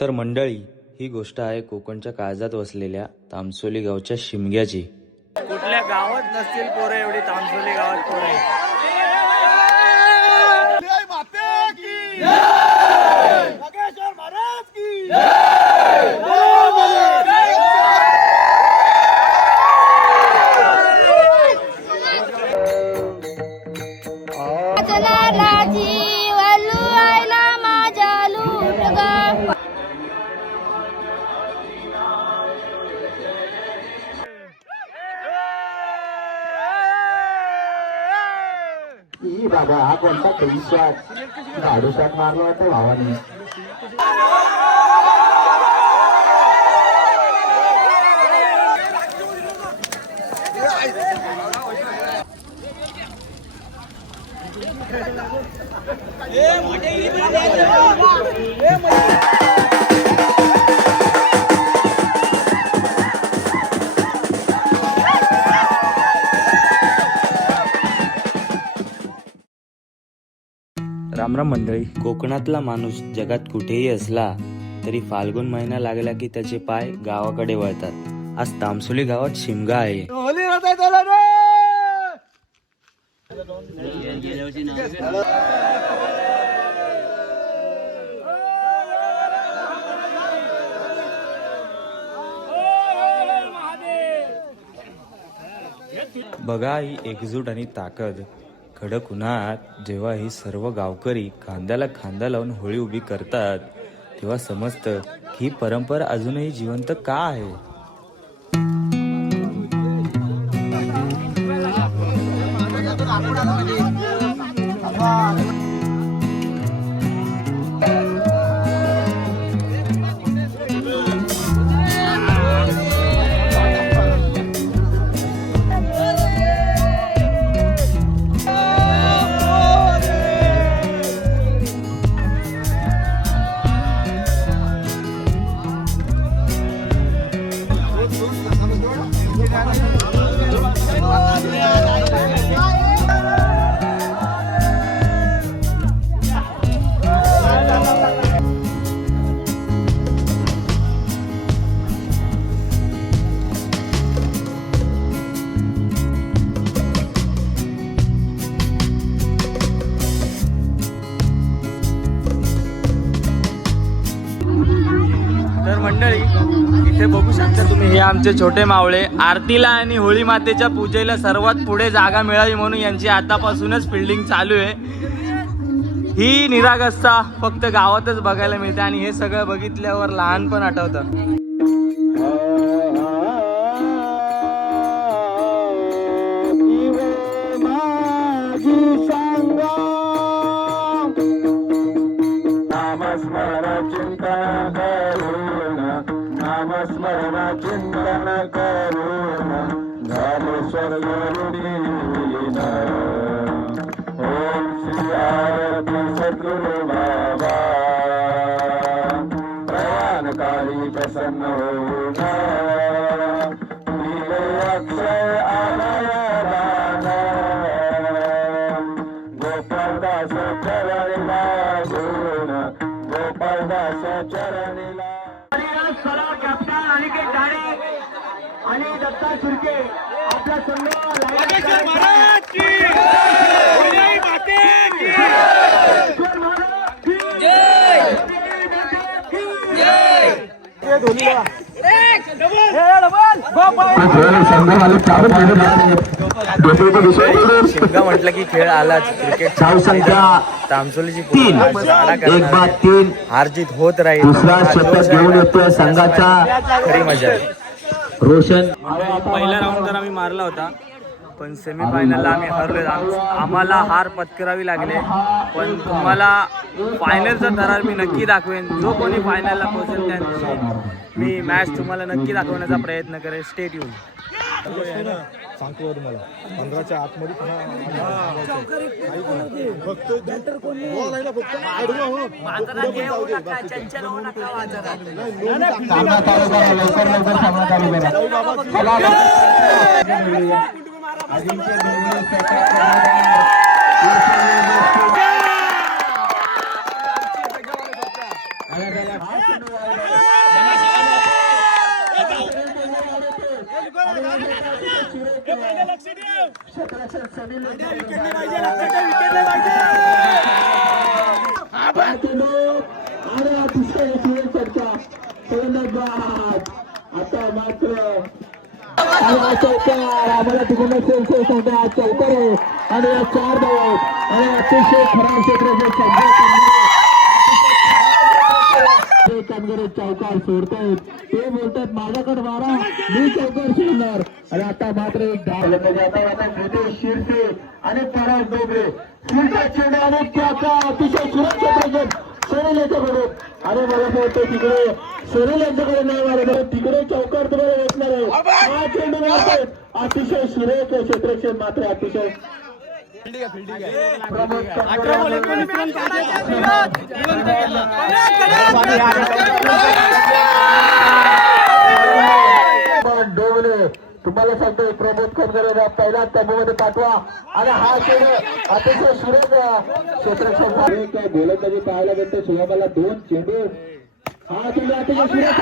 तर मंडळी, ही गोष्ट आहे कोकणच्या काळजात वसलेल्या तामसोली गावच्या शिमग्याची. कुठल्या गावात नसतील पोरं एवढी तामसोली गावात पोरं आहेत. बाबा हा कोणता शॉट गाडू शॉट मारला होता भावाने. रामराम मंडळी. कोकणातला माणूस जगात कुठेही असला तरी फाल्गुन महिना लागला की त्याचे पाय गावाकडे वळतात. आज तामसोली गावात शिमगा आहे. बघा ही एकजूट आणि ताकद. कडक उन्हात जेव्हा ही सर्व गावकरी खांद्याला खांदा लावून होळी उभी करतात तेव्हा समजतं की ही परंपरा अजूनही जिवंत का आहे. तर मंडळी, इथे बघू शकता तुम्ही, हे आमचे छोटे मावळे आरतीला आणि होळी मातेच्या पूजेला सर्वात पुढे जागा मिळावी म्हणून यांची आतापासूनच फिल्डिंग चालू आहे. ही निरागसता फक्त गावातच बघायला मिळते आणि हे सगळं बघितल्यावर लहानपण आठवतं. नामस्मरण चिंतन करून झाले स्वर्गलीन. ओम श्री आरती सद्गुरु बाबा प्रयाणकारी प्रसन्न होऊन दिले अक्षय आलय दान. गोपालदास चरणीला गुण, गोपालदास चरणीला. कॅप्टन अनिकेत ढाणे आणि दत्ता सुरके आपला संघ शिमगा म्हटलं की खेळ आलाच. क्रिकेट तामसोलीची हार जीत होत राहील. दुसरा शतक घेऊन येतोय संघाचा खरी मजा. रोशन पहिला राऊंड तर आम्ही मारला होता, पण सेमीफायनलला आम्ही हरलो. आम्हाला हार पत्करावी लागले, पण तुम्हाला फायनलचा थरार मी नक्की दाखवेन. जो कोणी फायनलला पोहोचेल त्यांची मी मॅच तुम्हाला नक्की दाखवण्याचा प्रयत्न करेन. Stay tune. सांगतो तुम्हाला 15च्या आतमध्ये हा चेंडू वाढवला. क्षेत्ररक्षण सनील हा चेंडू आणि अतिशय चर्चा फलंदाज आता मात्र आम्हाला तिकडून चौकार आहे आणि या 4 धावा आणि अतिशय खराब क्षेत्राचे कामगिरी चौकार सोडतायत. ते बोलतात माझ्याकडे मारा मी चौकार सोडणार आणि आता मात्र एक धाव शिरसे आणि पराग डोबरे चेंडू आणि त्याचा अतिशय सुरक्षित सोनेल यांच्याकडून आणि मला असं वाटतं तिकडे सोनेल यांच्याकडे नाही मारत तिकडे चौकार तुम्हाला भेटणार आहे. हा चेंडू मारतोय अतिशय सुरेख क्षेत्रक्षण मात्र अतिशय डोबले तुम्हाला सांगतोय प्रमोद करणारे पहिला तंबूमध्ये पाठवा आणि हा चेंडू अतिशय सुरेख क्षेत्रक्षण गोलंदाजी पाहायला भेटते. सुयाबाला 2 चेंडू हा चेंडू अतिशय सुरेख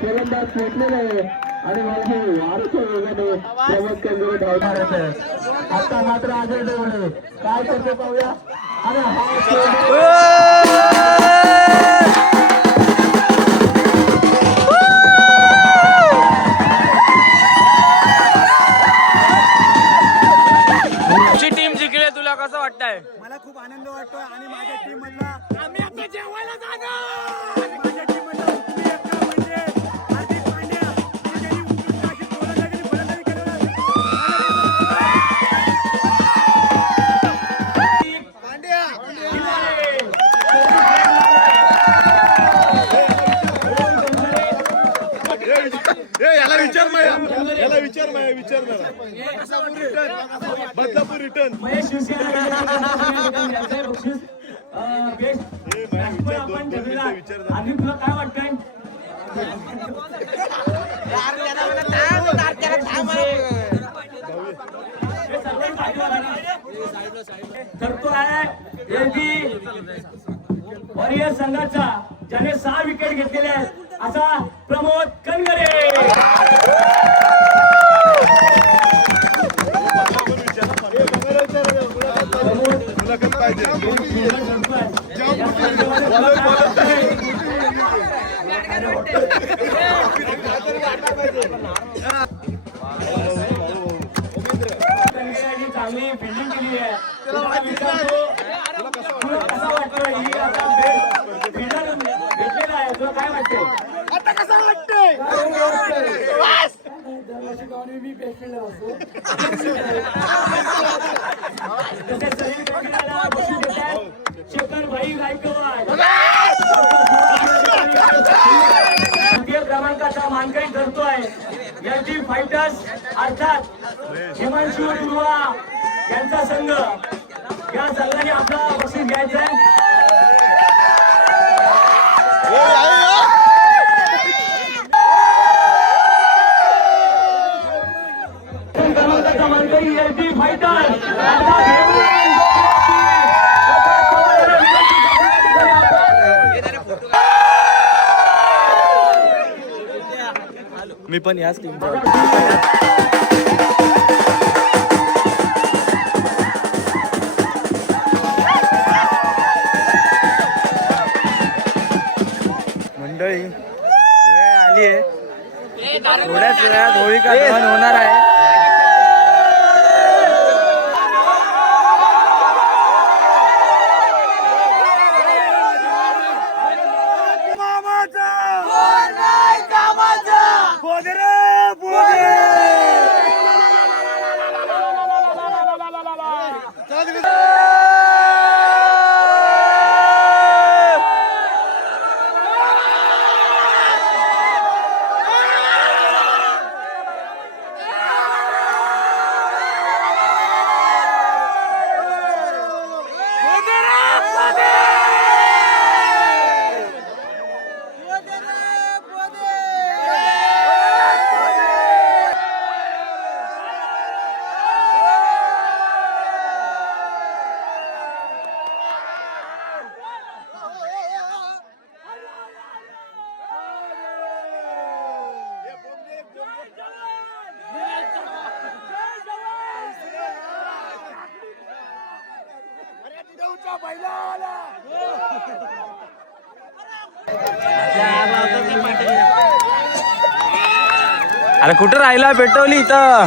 फलंदाज पेटलेला आहे आणि वारच्या वेगाने प्रमोद कंदुरे धावणार आहे. आता मात्र अजय डोबले काय करते पाहूया आणि हा चेंडू टीम जिंकली तुला कसं वाटतंय? मला खूप आनंद वाटतो आणि माझ्या टीम मधला आम्ही आता जेवायला जाणार. माझ्या टीम मधला उत्तमी एक्का म्हणजे हार्दिक पांड्या यांनी उत्कृष्ट अशी फलंदाजी केलेली आहे. याला विचार बदलापूर रिटर्न आणि तुला काय वाटतंय? तर तो आहे वॉरियर संघाचा ज्याने 6 विकेट घेतलेले आहेत असा प्रमोद कनगरे. मुलाखत पाहिजे. चांगली फिल्डिंग केली आहे. कसा वाटतं ही आता फिल्डर भेटलेला आहे तुला काय वाटतं? आता कसं वाटतंय? मी बेस्ट फिल्डर असतो. शेखर भाई गायकवाड क्रमांकाचा मानकरी धरतोय. यांची फायटर्स अर्थात हिमांशु दुर्वा यांचा संघ या संघाने आपला बक्षीस घ्यायचा आहे. क्रमांकाचा मानकरी यांची फायटर्स मी पण याच टीमचा. मंडळी वेळ आली आहे. थोड्याच वेळात होळिका दहन होणार आहे. अरे कुठं राहिला पेट्रोल इथं.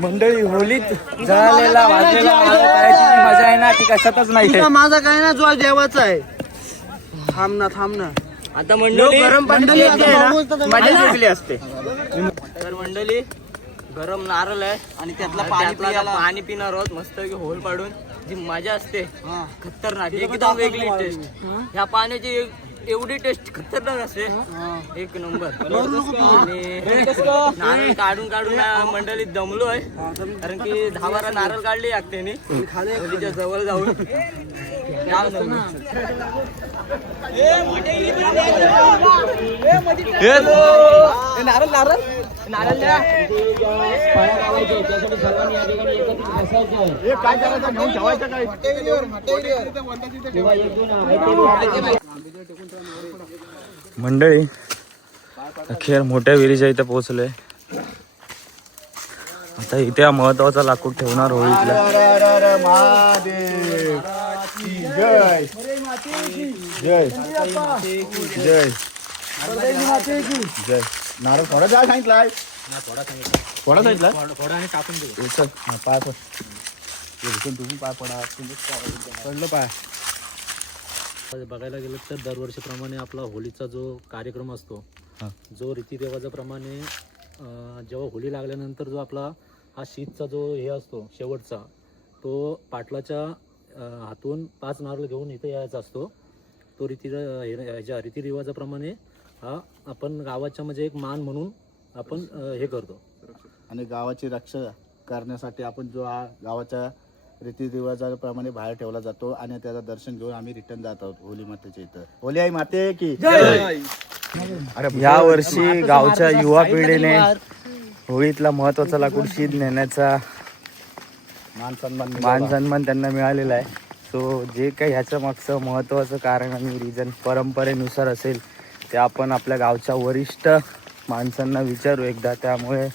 मंडळी होलीत जळालेला वाजलेला माल करायची जी मजा आहे ना ती कशातच नाही. माझा काय ना जो देवाचा आहे. थांब ना आता मंडळी गरम पाणी मजा वेगळी असते. तर मंडळी गरम नारळ आहे आणि त्यातला पाणी पिणार आहोत मस्त होल पाडून. जी मजा असते खतरनाक एकदम वेगळी टेस्ट. ह्या पाण्याची एवढी टेस्ट खतरनाक असते एक नंबर. आणि नारळ काढून मंडळीत दमलोय कारण की 10-12 नारळ काढली लागते खाली जवळ जाऊन. मंडळी अखेर मोठ्या विहिरीच्या इथे पोहोचलोय. आता इथे हा महत्वाचा लाकूड ठेवणार होळीतला. जय जय जय जय. नारळ थोडा जा सांगितलाय. थोडा सांगितला आणि टाकून देऊ. पाय तुम्ही पाय पडा पडलं पाय. बघायला गेलं तर दरवर्षीप्रमाणे आपला होळीचा जो कार्यक्रम असतो जो रीतिरिवाजाप्रमाणे जेव्हा होळी लागल्यानंतर जो आपला हा शीतचा जो हे असतो शेवटचा तो पाटलाच्या हातून 5 नारळ घेऊन इथे यायचा असतो. तो ह्याच्या रीतिरिवाजाप्रमाणे हा आपण गावाच्या म्हणजे एक मान म्हणून आपण हे करतो. आणि गावाची रक्षा करण्यासाठी आपण जो हा गावाच्या रीतिरिवाजाप्रमाणे बाहेर ठेवला जातो आणि त्याचं दर्शन घेऊन आम्ही रिटर्न जात आहोत होली मातेच्या इथं. होली आई माते की या वर्षी गावच्या युवा पिढीने होळीतला महत्वाचा लाकूड शीत नेण्याचा मान सन्मान त्यांना मिळालेला आहे. सो जे काही ह्याच्या मागचं महत्त्वाचं कारण आणि रिझन परंपरेनुसार असेल ते आपण आपल्या गावच्या वरिष्ठ माणसांना विचारू एकदा. त्यामुळे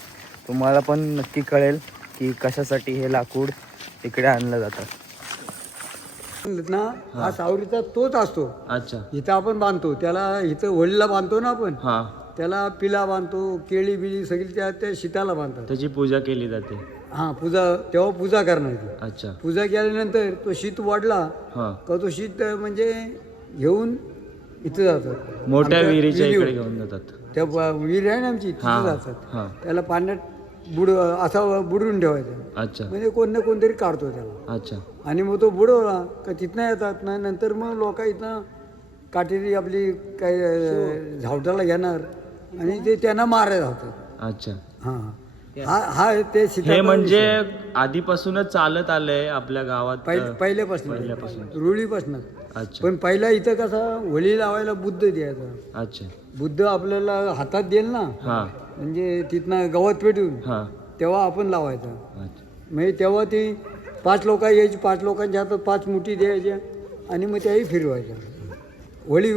तुम्हाला पण नक्की कळेल की कशासाठी हे लाकूड इकडे आणलं जातं ना. हा सावरीचा तोच असतो. अच्छा. इथं आपण बांधतो त्याला. इथं होळीला बांधतो ना आपण. हा. त्याला पिला बांधतो केळी बिळी सगळी त्या शीताला बांधतात. त्याची पूजा केली जाते. हा पूजा तेव्हा पूजा करणार ती. अच्छा. पूजा केल्यानंतर तो शीत वाढला का तो शीत म्हणजे घेऊन इथं जातात मोठ्या आमच्या विहिरीच्या इकडे विहिरीवर. घेऊन जातात. त्या विहीर आहे ना आमची तिथं जातात. त्याला पाण्यात असा बुडवून ठेवायचा. अच्छा. म्हणजे कोण ना कोणतरी काढतो त्याला. अच्छा. आणि मग तो बुडवला का तिथनं येतात ना. नंतर मग लोक इथनं काटेरी आपली काय झावटाला घेणार आणि ते त्यांना मारायला होतात. अच्छा. हा ते हे म्हणजे आधीपासूनच चालत आलंय आपल्या गावात पहिल्यापासून रुळीपासून. अच्छा. पण पहिला इथं कसं होळी लावायला बुद्ध द्यायचा. अच्छा. बुद्ध आपल्याला हातात देईल ना म्हणजे तिथनं गवत पेटून तेव्हा आपण लावायचा. म्हणजे तेव्हा ती 5 लोक यायची. 5 लोकांच्या हातात 5 मुठी द्यायच्या आणि मग त्याही फिरवायच्या. होळी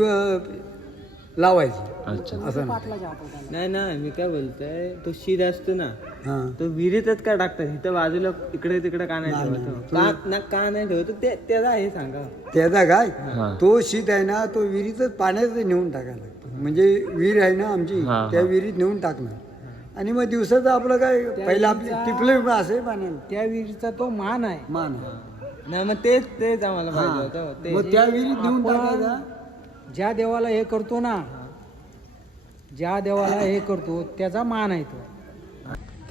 लावायची अच्छा असं नाही. नाही ना, मी काय बोलतोय, तो शीद असतो ना, हा. तो विहिरीतच का टाकतात? इथं बाजूला इकडे तिकडे का नाही ठेवत? का नाही ठेवत? त्याला हे सांगा. त्याचा काय हा. तो शीत आहे ना, तो विहिरीतच पाण्यात नेऊन टाकायला लागतो. म्हणजे विहीर आहे ना आमची, हा, त्या हा. विहिरीत नेऊन टाकणार आणि मग दिवसाचं आपलं काय पहिलं आपली टिपले असे पाण्याला त्या विहिरीचा तो मान आहे. मान. नाही मग तेच आम्हाला पाहिजे होतं. ते मग त्या विहिरीत नेऊन टाकायचा. ज्या देवाला हे करतो ना, ज्या देवाला हे करतो त्याचा मान आहे तो.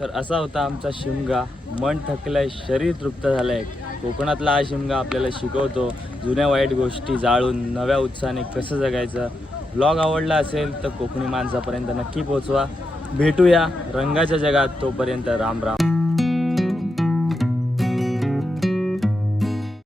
तर असा होता आमचा शिमगा. मन थकलंय, शरीर तृप्त झालंय. कोकणातला हा शिमगा आपल्याला शिकवतो जुन्या वाईट गोष्टी जाळून नव्या उत्साहाने कसं जगायचं. व्लॉग आवडला असेल तर कोकणी माणसापर्यंत नक्की पोहोचवा. भेटूया रंगाच्या जगात. तोपर्यंत राम राम.